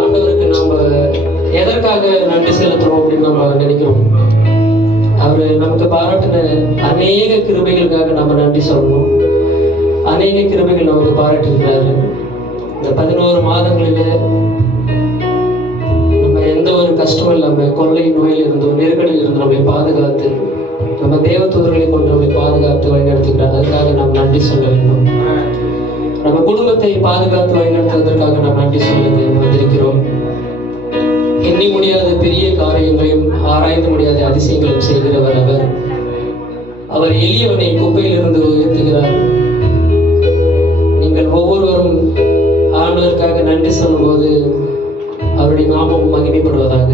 ஆண்டவருக்கு நாம் எதற்காக நன்றி செலுத்துறோம் அப்படின்னு நம்ம நினைக்கிறோம். அவர் நமக்கு பாராட்டின அநேக கிருபைகளுக்காக நம்ம நன்றி சொல்லணும். அநேக கிருபைகள் நமக்கு பாராட்டியிருக்கிறாரு. இந்த 11 மாதங்களில் நம்ம எந்த ஒரு கஷ்டமும் இல்லாமல் கொள்ளை நோயில் இருந்தோம், நெருக்கடியில் இருந்து நம்மை பாதுகாத்து, நம்ம தேவதூதர்களை கொண்டு நம்மை பாதுகாத்து வழிநடத்துகிறார். அதுக்காக நாம் நன்றி சொல்ல வேண்டும். நம்ம குடும்பத்தை பாதுகாத்து வழிநடத்துவதற்காக நாம் நன்றி சொல்ல வந்திருக்கிறோம். எண்ணி முடியாத பெரிய காரியங்களையும் ஆராய்ந்து முடியாத அதிசயங்களும் செய்கிறவர் அவர். அவர் எளியவனை குப்பையிலிருந்து உயர்த்துகிறார். நீங்கள் ஒவ்வொருவரும் ஆண்டவருக்காக நன்றி சொல்லும்போது அவருடைய நாமம் மகிமைப்படுவதாக.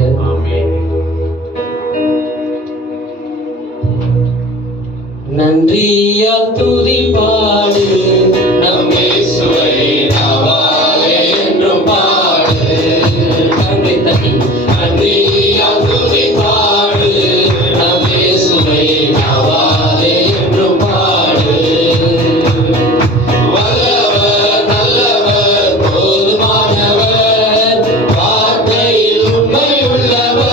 நன்றியால் துதி பாடு, நம் இயேசுவை நாவாலே என்றும் பாடு. கரங்களை தட்டி நன்றியால் துதி பாடு, நம் இயேசுவை நாவாலே என்றும் பாடு. வல்லவர் நல்லவர் போதுமானவர், வார்த்தையில் உண்மை உள்ளவர்.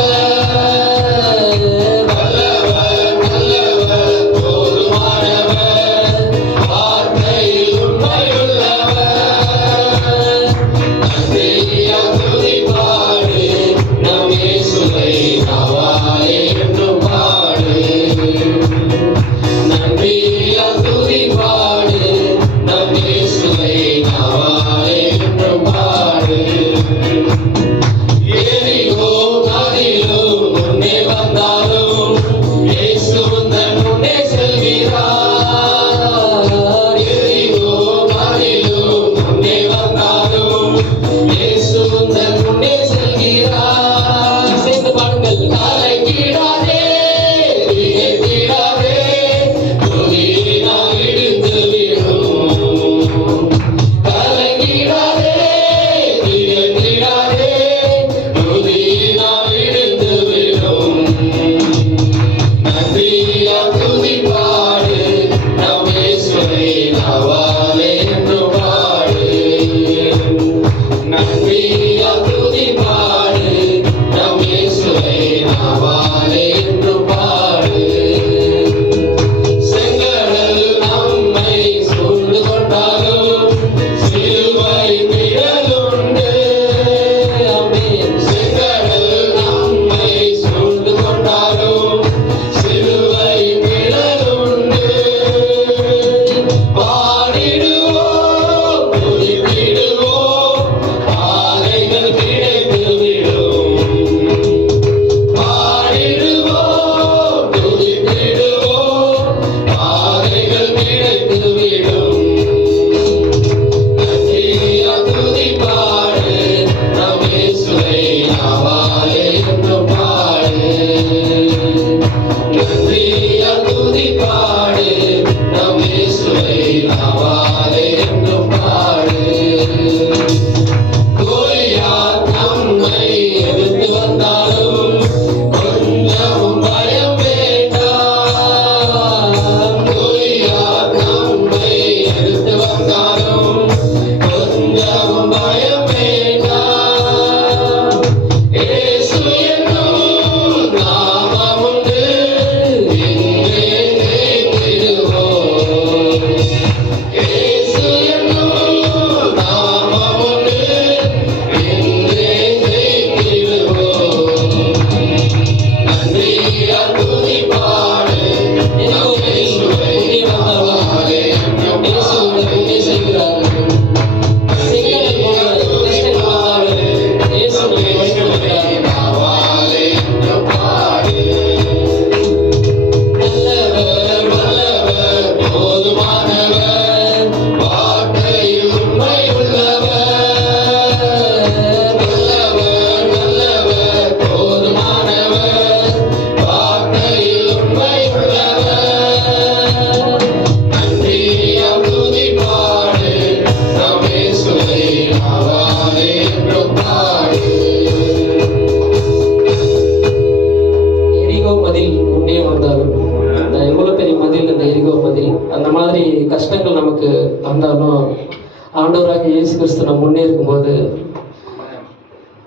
ஆண்டவராக இயேசு கிறிஸ்து நம்ம முன்னே இருக்கும்போது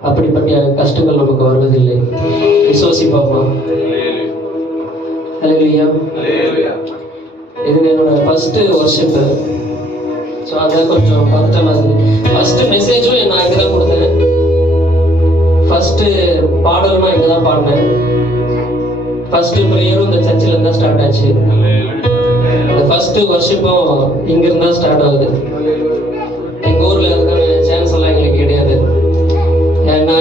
அப்படிப்பட்ட கஷ்டங்கள் நமக்கு வருவதில்லை. விசுவாசிப்போமா? ஹல்லேலூயா. இது என்னோட ஃபர்ஸ்ட் வர்ஷிப்பு. ஸோ அதான் கொஞ்சம் பதட்டமாக இருந்தது. ஃபர்ஸ்ட் மெசேஜும் நான் இங்கே தான் கொடுத்தேன். ஃபர்ஸ்ட் பாடலும் நான் இங்கே தான் பாடினேன். ஃபர்ஸ்ட் ப்ரேயரும் இந்த சர்ச்சில் தான் ஸ்டார்ட் ஆச்சு. இந்த ஃபர்ஸ்ட் வர்ஷிப்பும் இங்கிருந்து தான் ஸ்டார்ட் ஆகுது. எங்கள் ஊரில் அதுக்கான சான்ஸ் எல்லாம் எங்களுக்கு கிடையாது. ஏன்னா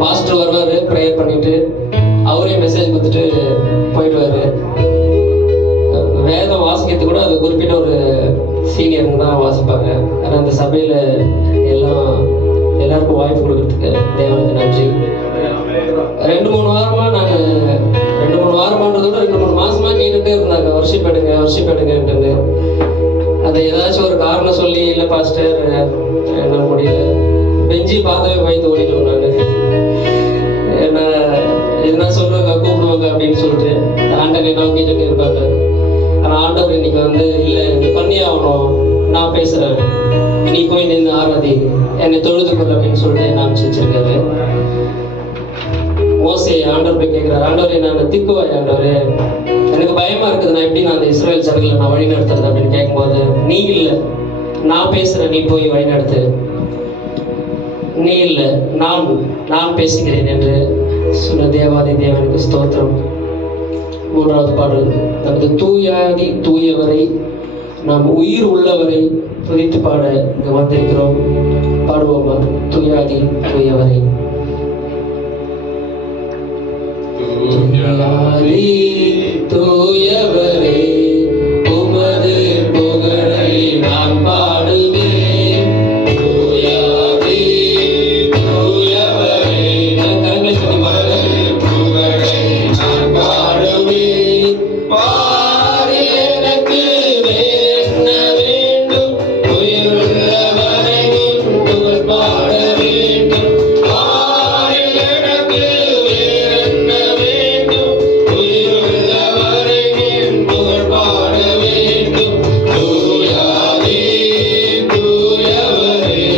பாஸ்டர் வருவார், ப்ரேயர் பண்ணிட்டு அவரே மெசேஜ் கொடுத்துட்டு போயிடுவார். வேதம் வாசிக்கிறது கூட அது குறிப்பிட்ட ஒரு சீனியருங்க தான் வாசிப்பாங்க. ஆனால் அந்த சபையில் எல்லாருக்கும் வாய்ப்பு கொடுக்கறதுக்கு தேவனுக்கு நன்றி. 2-3 வாரமாக நான் 2-3 வாரமானதோட 2-3 மாசமா கேட்டுகிட்டே இருந்தாங்க, வர்ஷிப் எடுங்கன்ட்டு. அதை ஏதாச்சும் ஒரு காரணம் சொல்லி, இல்லை பாஸ்டர் என்ன முடியல, பெஞ்சி பார்க்கவே பயந்து ஓடிடுவோம். நான் என்ன எதுனா சொல்லுவாங்க, கூப்பிடுவாங்க அப்படின்னு சொல்லிட்டு ஆண்டனை நோக்கிட்டு இருப்பாங்க. ஆனால் ஆண்டவர் இன்னைக்கு இல்லை, நீ பண்ணி ஆகணும், நான் பேசுகிறேன், நீ போய் நின்று ஆராதி, என்னை தொழுதுக்கொள்ள அப்படின்னு சொல்லிட்டு என்ன அமைச்சிருக்காரு. மோசே ஆண்டவர் போய் கேட்குறாரு, ஆண்டவரே நான் திக்குவாய் ஆண்டவரே, எனக்கு பயமா இருக்குது, நான் எப்படி நான் அந்த இஸ்ரவேல் ஜனங்களை நான் வழி நடத்துறது அப்படின்னு கேட்கும்போது, நீ இல்லை நான் பேசுகிறேன், நீ போய் வழி நடத்து, நீ இல்லை நான் பேசுகிறேன் என்று சொன்ன தேவாதி தேவனுக்கு ஸ்தோத்திரம். 3வது பாடல், நமது தூயாதி தூயவரை, நாம் உயிர் உள்ளவரை துதித்து பாட இங்கு வந்திருக்கிறோம். பாடுவோமா? தூயாதி தூயவரை. தூயாதி தூயவரே, உமது புகழை நான் பாடுவேன். தூயாதி தூயவரே, கரங்களை தட்டி பாடுங்கள். புகழை நான் பாடுவேன். பாடி எனக்கு என்ன வேண்டும், உயிருள்ளவரை புகழ் பாட வேண்டும். பாடி எனக்கு என்ன வேண்டும், உயிருள்ளவரை புகழ் பாட வேண்டும். தூயாதி தூயவரே,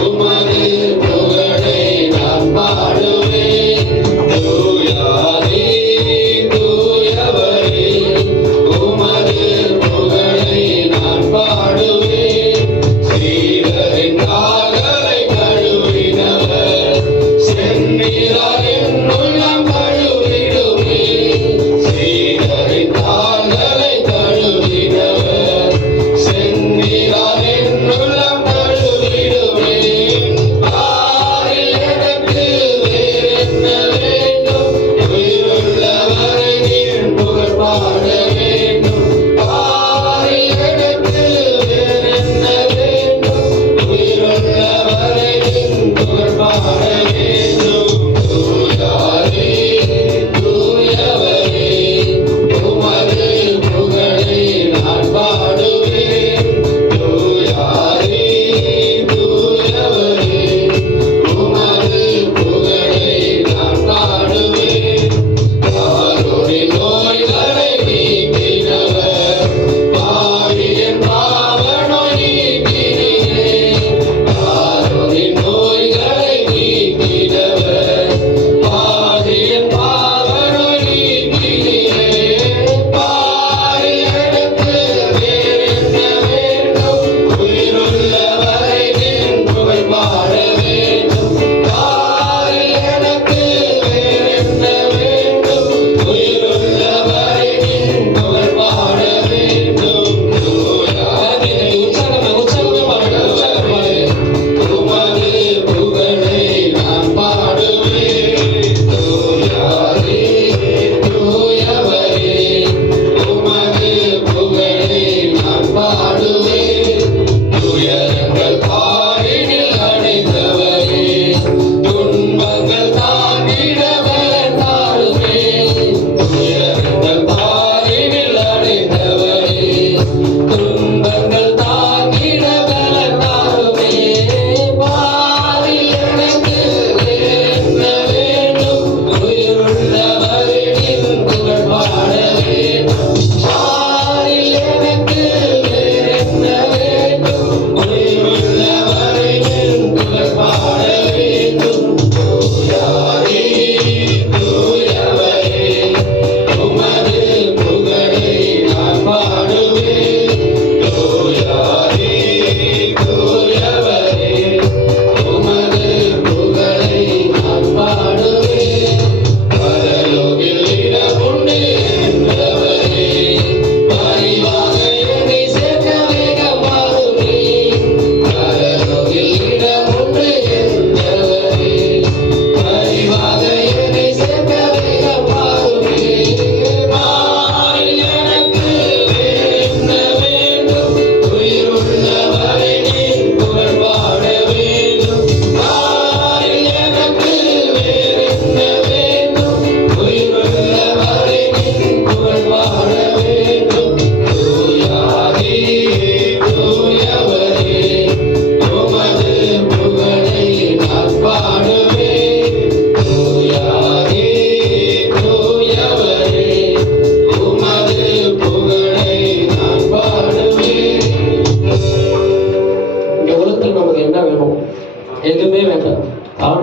உமது புகழை நான் பாடுவேன். தூயாதி தூயவரே, உமது புகழை நான் பாடுவேன். ஸ்ரீதரின் கால்களை கழுவினவர், செந்நிறால் என் உள்ளம் கழுவிடுமே. ஸ்ரீதரின் கால்களை கழுவினவர், செந்நிறால் என் உள்ளம் கழுவிடுமே. பாரில் எனக்கு வேறென்ன வேண்டும், உயிருள்ளவரை நீர் புகழ் பாட வேண்டும். பாரில் எனக்கு வேறென்ன வேண்டும்,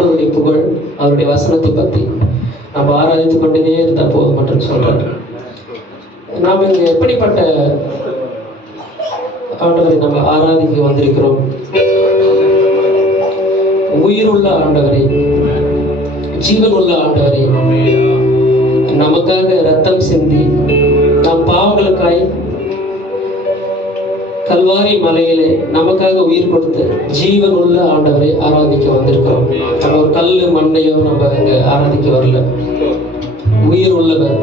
ஆண்டவருடைய புகழ், அவருடைய வசனத்தை பற்றி நம்ம ஆராதித்து கொண்டே இருந்தால் போதும் மற்றும் சொல்றாரு. நாம் இங்கே எப்படிப்பட்ட ஆண்டவரை நம்ம ஆராதிக்க வந்திருக்கிறோம்? உயிருள்ள ஆண்டவரை, ஜீவனுள்ள ஆண்டவரை, நமக்காக ரத்தம் சிந்தி நம் பாவங்களுக்காய் கல்வாரி மலையிலே நமக்காக உயிர் கொடுத்து ஜீவன் உள்ள ஆண்டவரை ஆராதிக்க வந்திருக்கிறோம். நம்ம ஒரு கல் மண்ணையோ நம்ம இங்க ஆராதிக்க வரல. உயிர் உள்ளவர்,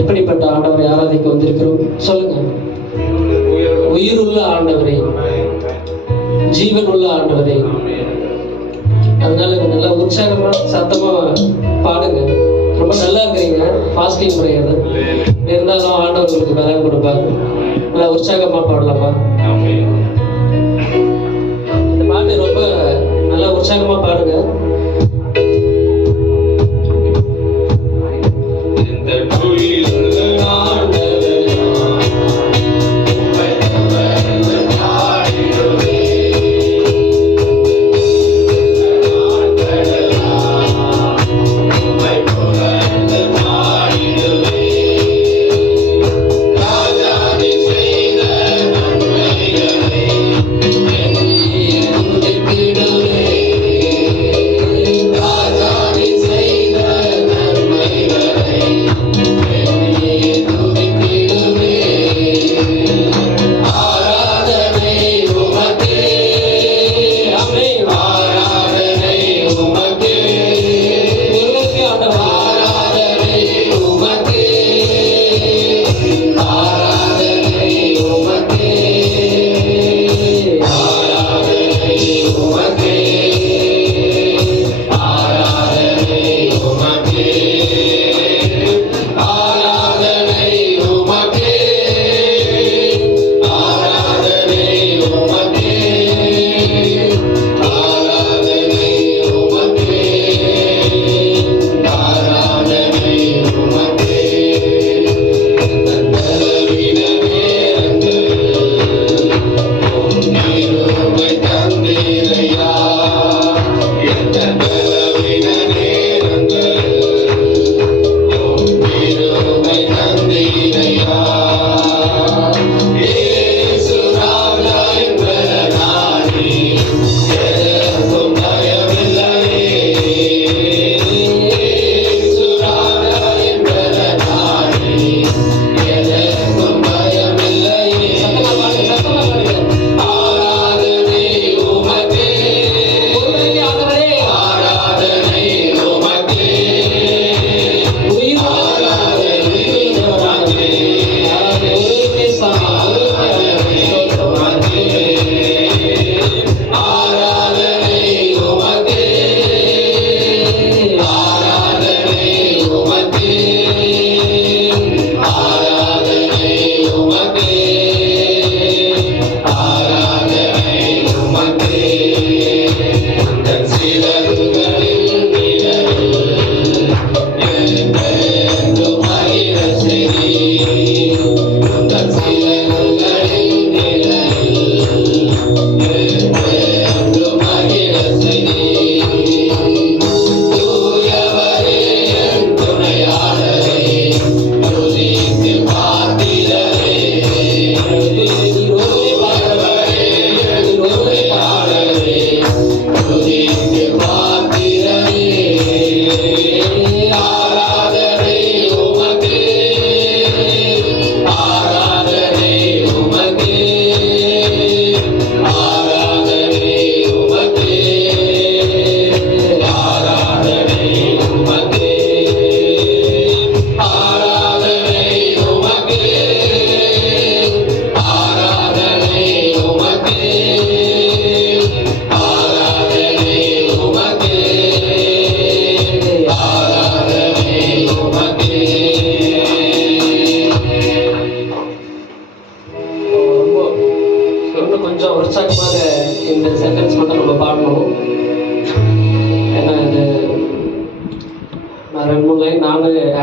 எப்படிப்பட்ட ஆண்டவரை ஆராதிக்க வந்திருக்கிறோம் சொல்லுங்க. உயிர் உள்ள ஆண்டவரை, ஜீவன் உள்ள ஆண்டவரை. அதனால நல்லா உற்சாகமா சத்தமா பாடுங்க. ரொம்ப நல்லா இருக்கிறீங்க, ஃபாஸ்டிங் முறையாது இருந்தாலும் ஆண்டவர்களுக்கு பலன் கொடுப்பாரு. நல்லா உற்சாகமா பாடலாமா? இந்த பாட்டு ரொம்ப நல்லா உற்சாகமா பாடுங்க.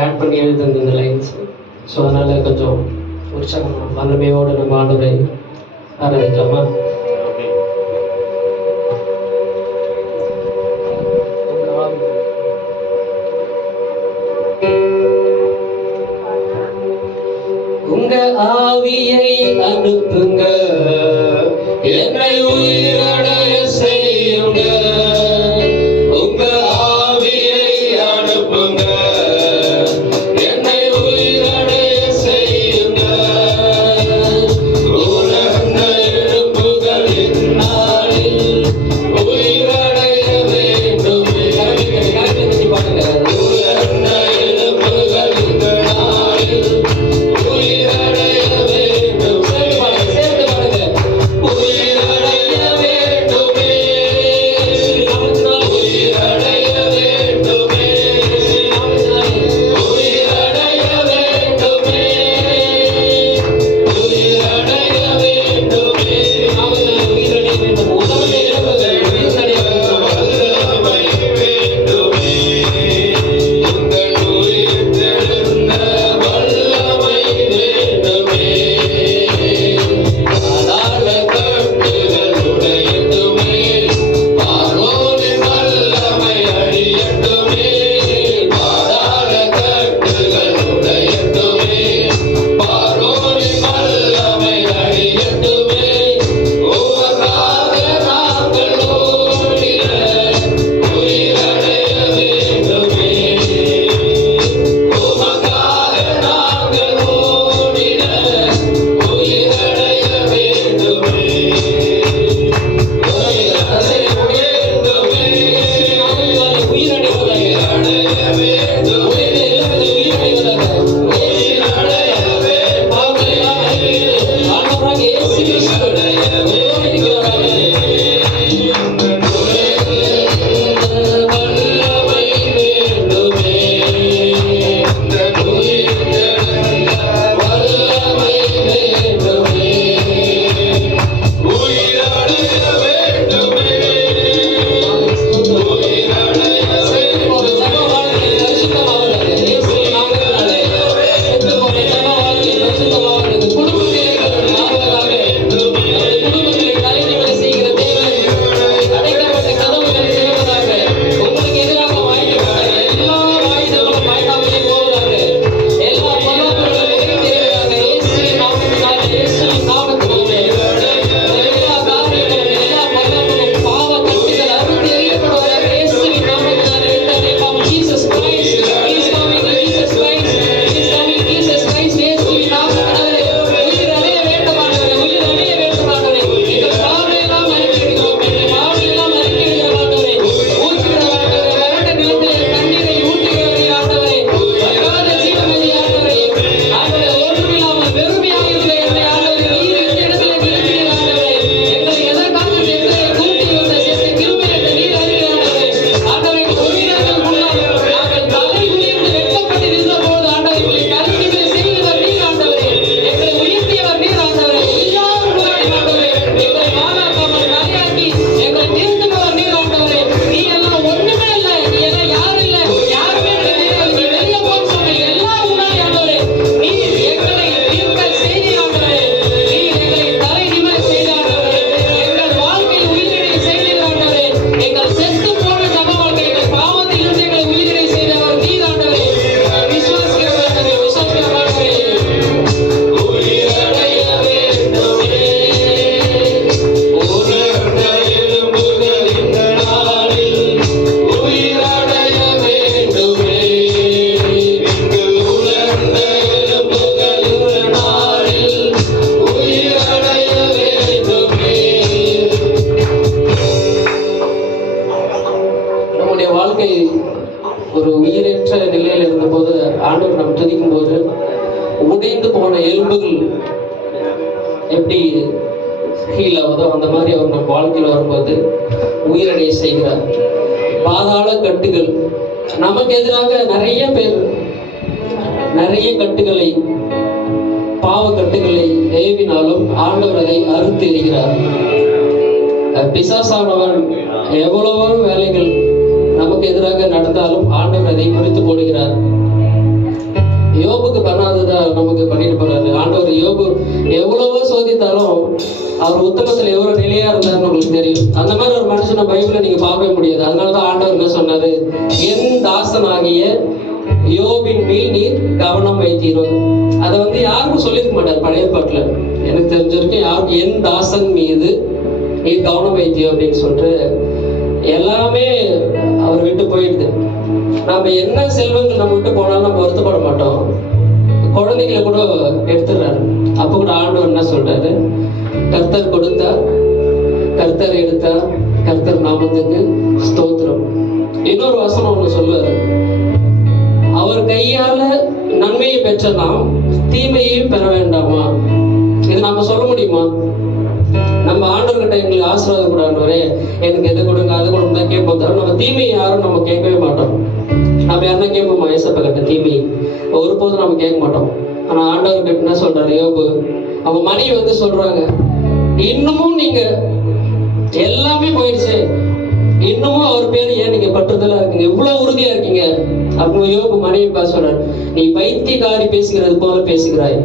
ஆட் பண்ணி எழுதுனது இந்த லைன்ஸ். ஸோ அதனால் கொஞ்சம் உற்சாகமாக வல்லமையோடு நம்ம ஆண்டவரை ஆராதிக்கலாமா? ஆவியை அனுப்புங்க, என்னை உயிரடைய செய்யுங்க. உங்க ஆவியை அனுப்புங்க, என்னை உயிரடைய செய்யுங்க. உலர்ந்த எலும்புகளின் நாளில் உயிரடைய வேண்டுமே. பாருங்க, உலர்ந்த எலும்புகளின் நாளில் உயிரடைய வேண்டுமே. சேர்த்து பாருங்க, உயிரடைய வேண்டுமே, உயிரடைய வேண்டுமே, உயிரடைய வேண்டுமே, உயிரடைய வேண்டுமே. அவர்கள் உயிரடைய வேண்டும். உலர்ந்த எலும்புகள் உயிரடைய வேண்டும். வல்லமை வேண்டுமே, உங்கள் உயிர்த்தெழுந்த வல்லமை வேண்டுமே. பாதாள கட்டுகள் உடையட்டுமே, பார்வோனின் வல்லமை அழியட்டுமே. பாதாள கட்டுகள் உடையட்டுமே, பார்வோனின் வல்லமை அழியட்டுமே. உமக்காக நாங்கள் ஓடிட உயிரடைய வேண்டுமே. உமக்காக நாங்கள் ஓடிட உயிரடைய வேண்டுமே. உயிரடைய வேண்டுமே, உயிரடைய வேண்டும். ஆண்டவராக இயேசு கிறிஸ்து வல்லமை வேண்டுமே, வல்லமை வேண்டுமே, உயிரடைய வேண்டுமே, உயிரடைய ஒரு உயிரற்ற நிலையில் இருந்தபோது ஆண்டவர் நாம் துதிக்கும் போது உடைந்து போன எலும்புகள் எப்படி ஹீல் ஆகுதோ அந்த மாதிரி அவர் நம்ம வாழ்க்கையில் வரும்போது உயிரடைய செய்கிறார். பாதாள கட்டுகள் நமக்கு எதிராக நிறைய பேர் நிறைய கட்டுகளை பாவ கட்டுகளை ஏவினாலும் ஆண்டவர் அதை அறுத்து எறிகிறார். பிசாசானவன் எவ்வளவோ வேலைகள் நமக்கு எதிராக நடந்தாலும் ஆண்டவர் அதை குறித்து போடுகிறார். யோபுக்கு பண்ணாததா நமக்கு பண்ணிட்டு போறாரு ஆண்டவர். யோபு எவ்வளவோ சோதித்தாலும் அவர் உத்தமத்தில் எவ்வளவு நிலையா இருந்தாருன்னு உங்களுக்கு தெரியும். அந்த மாதிரி ஒரு மனுஷனை பைபிளை நீங்க பார்க்கவே முடியாது. அதனாலதான் ஆண்டவர் என்ன சொன்னாரு, என் தாசனாகிய யோபின் மேல் நீர் கவனம் வைத்தீரோ. அதை வந்து யாருக்கும் சொல்லியிருக்க மாட்டார் பழைய ஏற்பாட்டுல. எனக்கு தெரிஞ்ச வரைக்கும் யாருக்கும் என் தாசன் மீது நீர் கவனம் வைத்தியோ அப்படின்னு சொல்லிட்டு எல்லாமே அவர் விட்டு போயிடுது. நம்ம என்ன செல்வங்கள் நம்ம விட்டு போனாலும் நம்ம வருத்தப்பட மாட்டோம். குழந்தைகளை கூட எடுத்துடுறாரு. அப்போ கூட ஆண்டவர் என்ன சொல்றாரு? கர்த்தர் கொடுத்தார், கர்த்தர் எடுத்தார், கர்த்தர் நாமத்துக்கு ஸ்தோத்திரம். இன்னொரு வசனம் ஒன்று சொல்லுவாரு, அவர் கையால நன்மையை பெற்ற நாம் தீமையையும் பெற வேண்டாமா? இது நம்ம சொல்ல முடியுமா? நம்ம ஆண்டவர்கிட்ட எங்களுக்கு ஆசீர்வாதம் கூட ஆண்டவரே எனக்கு எதை கொடுங்க அதை கொடுங்க தான் கேட்போம் தவிர நம்ம தீமையை யாரும் நம்ம கேட்கவே மாட்டோம். நம்ம யாருன்னா கேட்போமா? ஏசப்பா கிட்ட தீமை ஒருபோதும் நம்ம கேட்க மாட்டோம். ஆனா ஆண்டவர் கிட்ட என்ன சொல்றாரு யோபு? அவங்க மனைவி வந்து சொல்றாங்க, இன்னமும் நீங்க எல்லாமே போயிடுச்சு, இன்னமும் அவர் பேரு ஏன் நீங்க பற்றுதலா இருக்கீங்க, இவ்வளவு உறுதியா இருக்கீங்க? அப்போ யோபு மனைவி பார்த்து சொல்றாரு, நீ பைத்தியக்காரி பேசுகிறது போல பேசுகிறாய்,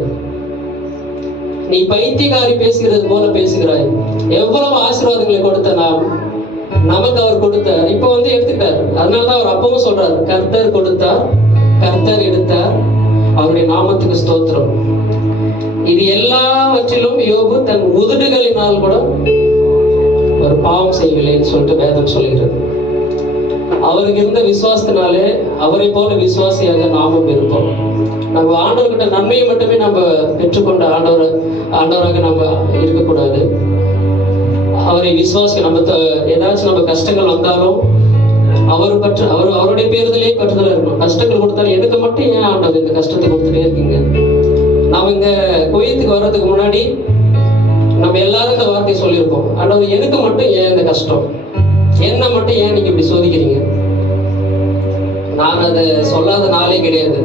நீ பைத்தியக்காரி பேசுகிறது போல பேசுகிறாய். எவ்வளவு ஆசீர்வாதங்களை கொடுத்த நாம், நமக்கு அவர் கொடுத்தார், இப்ப வந்து எடுத்துக்கிட்டார். அதனாலதான் அவர் அப்பவும் சொல்றாரு, கர்த்தர் கொடுத்தார், கர்த்தர் எடுத்தார், அவருடைய நாமத்துக்கு ஸ்தோத்திரம். இது எல்லாவற்றிலும் யோபு தன் உதடுகளினால் கூட ஒரு பாவம் செய்யவில்லைன்னு சொல்லிட்டு வேதம் சொல்கிறது. அவருக்கு இருந்த விசுவாசத்தினாலே அவரை போல விசுவாசியாக நாமும் இருப்போம். நம்ம ஆண்டவர்கிட்ட நன்மையை மட்டுமே நம்ம பெற்றுக்கொண்ட ஆண்டவராக நம்ம இருக்கக்கூடாது. அவரை விசுவாசிக்க நம்ம ஏதாச்சும் நம்ம கஷ்டங்கள் வந்தாலும் அவருடைய பேருதலே பற்றுதலா இருக்கணும். கஷ்டங்கள் கொடுத்தாலும் எனக்கு மட்டும் ஏன் ஆண்டவர் இந்த கஷ்டத்தை கொடுத்துட்டே இருக்கீங்க? நாம இங்க கோயிலுக்கு வர்றதுக்கு முன்னாடி நம்ம எல்லாரும் இந்த வார்த்தையை சொல்லியிருக்கோம், ஆண்டவர் எனக்கு மட்டும் ஏன் இந்த கஷ்டம், என்ன மட்டும் ஏன் நீங்க இப்படி சோதிக்கிறீங்க? நான் அதை சொல்லாத நாளே கிடையாது.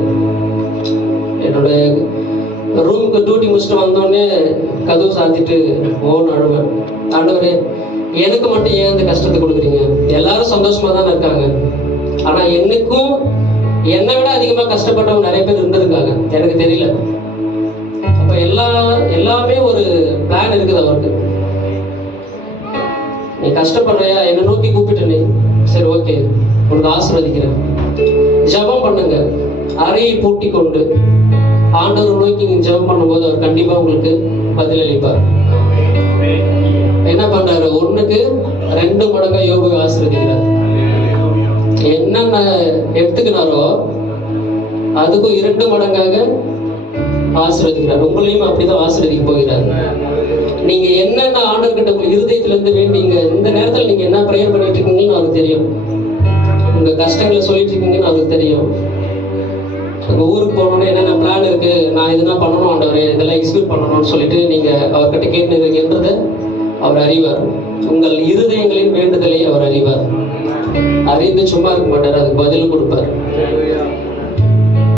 என்னோட ரூமுக்கு டியூட்டி முடிச்சுட்டு வந்தோடனே கதவு சாத்திட்டு ஓன்னு அழுவேன், ஆண்டவரே எனக்கு மட்டும் ஏன் இந்த கஷ்டத்தை கொடுக்குறீங்க? எல்லாரும் சந்தோஷமா தானே இருக்காங்க, ஆனா எனக்கும் என்னை விட அதிகமா கஷ்டப்பட்டவங்க நிறைய பேர் இருந்திருக்காங்க, எனக்கு தெரியல. அப்ப எல்லாமே ஒரு பிளான் இருக்குது அவருக்கு. நீ கஷ்டப்படுறியா, என்னை நோக்கி கூப்பிட்டு, சரி ஓகே உனக்கு ஆசீர்வதிக்கிறேன், ஜெபம் பண்ணுங்க, அறையை பூட்டி கொண்டு ஆண்டவர் நோக்கி நீங்க ஜெபம் பண்ணும்போது அவர் கண்டிப்பா உங்களுக்கு பதில் அளிப்பார். என்ன பண்றாரு? 1க்கு 2 மடங்கா யோபு ஆசீர்வதிக்கிறார். என்னென்ன எடுத்துக்கினாரோ அதுக்கும் 2 மடங்காக ஆசீர்வதிக்கிறார். உங்களையும் அப்படிதான் ஆசீர்வதிக்க போகிறார். நீங்க என்னென்ன ஆண்டவர்கிட்ட இருதயத்துல இருந்து வேண்டிங்க, இந்த நேரத்துல நீங்க என்ன ப்ரேயர் பண்ணிட்டு இருக்கீங்கன்னு அவருக்கு தெரியும். உங்க கஷ்டங்களை சொல்லிட்டு இருக்கீங்கன்னு அவருக்கு தெரியும். உங்க ஊருக்கு போகணும்னு என்னென்ன பிளான் இருக்கு, நான் இதெல்லாம் பண்ணணும் ஆண்டவரே, இதெல்லாம் எக்ஸிக்யூட் பண்ணணும்னு சொல்லிட்டு நீங்க அவர்கிட்ட கேட்டுருக்கீங்கன்றதை அவர் அறிவார். உங்கள் இருதயங்களின் வேண்டுதலை அவர் அறிவார். அறிந்து சும்மா இருக்க மாட்டார், அதுக்கு பதில் கொடுப்பார்.